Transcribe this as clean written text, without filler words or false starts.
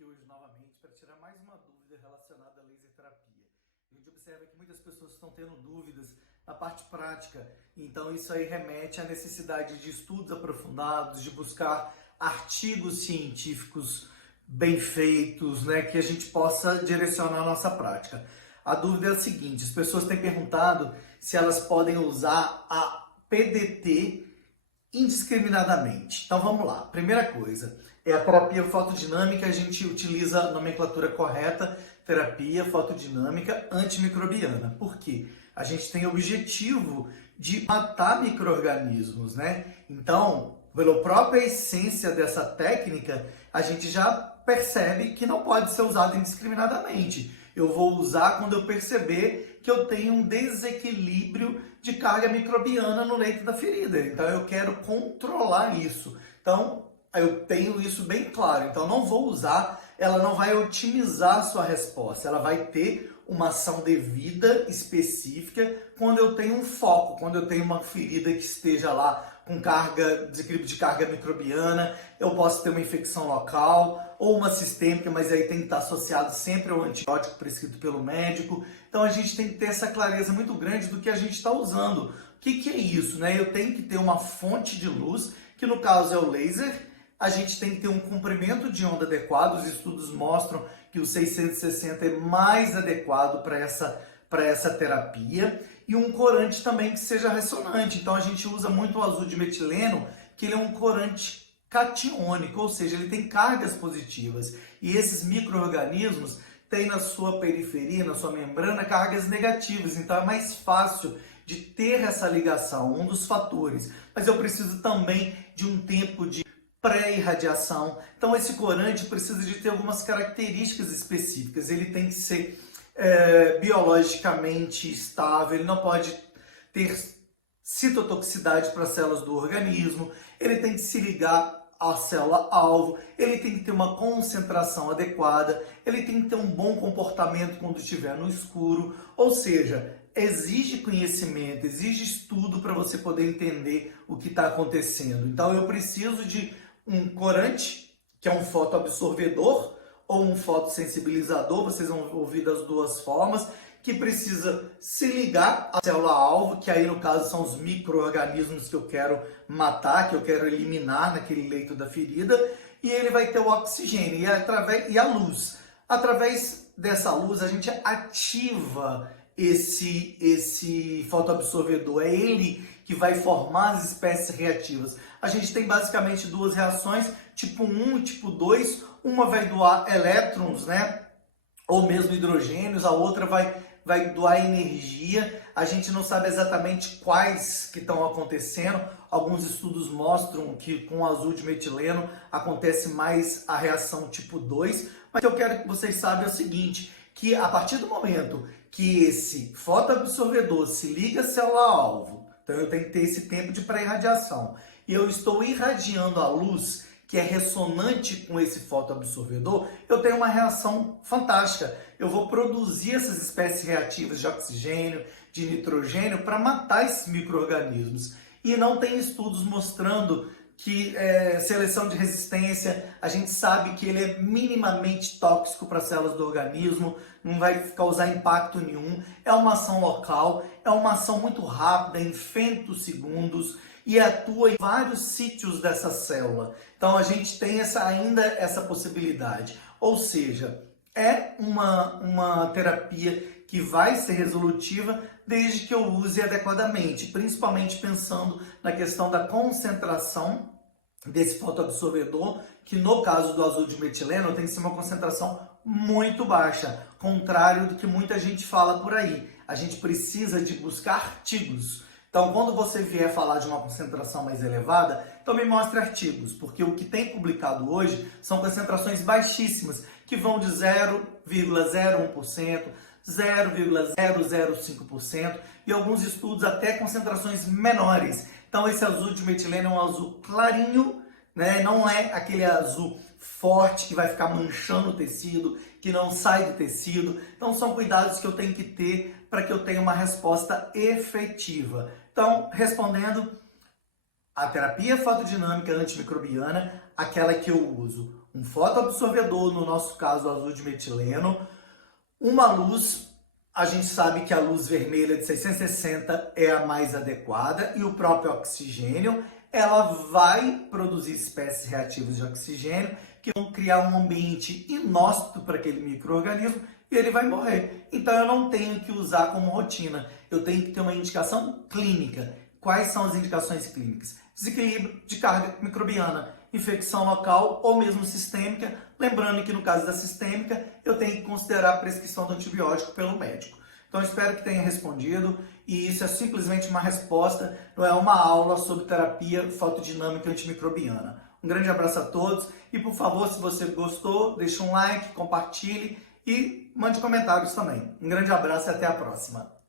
aqui hoje novamente para tirar mais uma dúvida relacionada à laser terapia. A gente observa que muitas pessoas estão tendo dúvidas na parte prática, então isso aí remete à necessidade de estudos aprofundados, de buscar artigos científicos bem feitos, né, que a gente possa direcionar a nossa prática. A dúvida é a seguinte: as pessoas têm perguntado se elas podem usar a PDT indiscriminadamente. Então vamos lá. Primeira coisa, é a terapia fotodinâmica. A gente utiliza a nomenclatura correta, terapia fotodinâmica antimicrobiana. Por quê? A gente tem o objetivo de matar micro-organismos, né? Então, pela própria essência dessa técnica, a gente já percebe que não pode ser usada indiscriminadamente. Eu vou usar quando eu perceber que eu tenho um desequilíbrio de carga microbiana no leito da ferida. Então eu quero controlar isso. Então eu tenho isso bem claro. Então não vou usar, ela não vai otimizar a sua resposta. Ela vai ter uma ação devida, específica, quando eu tenho um foco, quando eu tenho uma ferida que esteja lá com desequilíbrio de carga microbiana, eu posso ter uma infecção local ou uma sistêmica, mas aí tem que estar associado sempre ao antibiótico prescrito pelo médico. Então a gente tem que ter essa clareza muito grande do que a gente está usando. O que é isso, né? Eu tenho que ter uma fonte de luz, que no caso é o laser. A gente tem que ter um comprimento de onda adequado. Os estudos mostram que o 660 é mais adequado para essa terapia. E um corante também que seja ressonante. Então a gente usa muito o azul de metileno, que ele é um corante catiônico, ou seja, ele tem cargas positivas. E esses micro-organismos têm na sua periferia, na sua membrana, cargas negativas. Então é mais fácil de ter essa ligação, um dos fatores. Mas eu preciso também de um tempo de pré-irradiação. Então esse corante precisa de ter algumas características específicas. Ele tem que ser biologicamente estável, ele não pode ter citotoxicidade para as células do organismo, ele tem que se ligar à célula-alvo, ele tem que ter uma concentração adequada, ele tem que ter um bom comportamento quando estiver no escuro, ou seja, exige conhecimento, exige estudo para você poder entender o que está acontecendo. Então eu preciso de um corante, que é um fotoabsorvedor, ou um fotossensibilizador, vocês vão ouvir das duas formas, que precisa se ligar à célula-alvo, que aí no caso são os micro-organismos que eu quero matar, que eu quero eliminar naquele leito da ferida, e ele vai ter o oxigênio e a luz. Através dessa luz a gente ativa esse fotoabsorvedor, é ele que vai formar as espécies reativas. A gente tem basicamente duas reações, tipo 1 e tipo 2, uma vai doar elétrons, né, ou mesmo hidrogênios, a outra vai doar energia. A gente não sabe exatamente quais que estão acontecendo. Alguns estudos mostram que com o azul de metileno acontece mais a reação tipo 2, mas o que eu quero que vocês saibam é o seguinte, que a partir do momento que esse fotoabsorvedor se liga à célula-alvo, então eu tenho que ter esse tempo de pré-irradiação, e eu estou irradiando a luz, que é ressonante com esse fotoabsorvedor, eu tenho uma reação fantástica. Eu vou produzir essas espécies reativas de oxigênio, de nitrogênio, para matar esses micro-organismos. E não tem estudos mostrando que seleção de resistência, a gente sabe que ele é minimamente tóxico para as células do organismo, não vai causar impacto nenhum, é uma ação local, é uma ação muito rápida, em femtosegundos, e atua em vários sítios dessa célula. Então a gente tem ainda essa possibilidade. Ou seja, é uma terapia que vai ser resolutiva desde que eu use adequadamente, principalmente pensando na questão da concentração desse fotoabsorvedor, que no caso do azul de metileno tem que ser uma concentração muito baixa, contrário do que muita gente fala por aí. A gente precisa de buscar artigos. Então, quando você vier falar de uma concentração mais elevada, então me mostre artigos, porque o que tem publicado hoje são concentrações baixíssimas, que vão de 0,01%, 0,005% e alguns estudos até concentrações menores. Então, esse azul de metileno é um azul clarinho, né? Não é aquele azul forte que vai ficar manchando o tecido, que não sai do tecido. Então, são cuidados que eu tenho que ter para que eu tenha uma resposta efetiva. Então, respondendo, a terapia fotodinâmica antimicrobiana, aquela que eu uso um fotoabsorvedor, no nosso caso azul de metileno, uma luz, a gente sabe que a luz vermelha de 660 é a mais adequada, e o próprio oxigênio, ela vai produzir espécies reativas de oxigênio que vão criar um ambiente inóspito para aquele micro-organismo e ele vai morrer. Então eu não tenho que usar como rotina, eu tenho que ter uma indicação clínica. Quais são as indicações clínicas? Desequilíbrio de carga microbiana, infecção local ou mesmo sistêmica. Lembrando que no caso da sistêmica, eu tenho que considerar a prescrição do antibiótico pelo médico. Então, espero que tenha respondido, e isso é simplesmente uma resposta, não é uma aula sobre terapia fotodinâmica antimicrobiana. Um grande abraço a todos, e por favor, se você gostou, deixe um like, compartilhe e mande comentários também. Um grande abraço e até a próxima.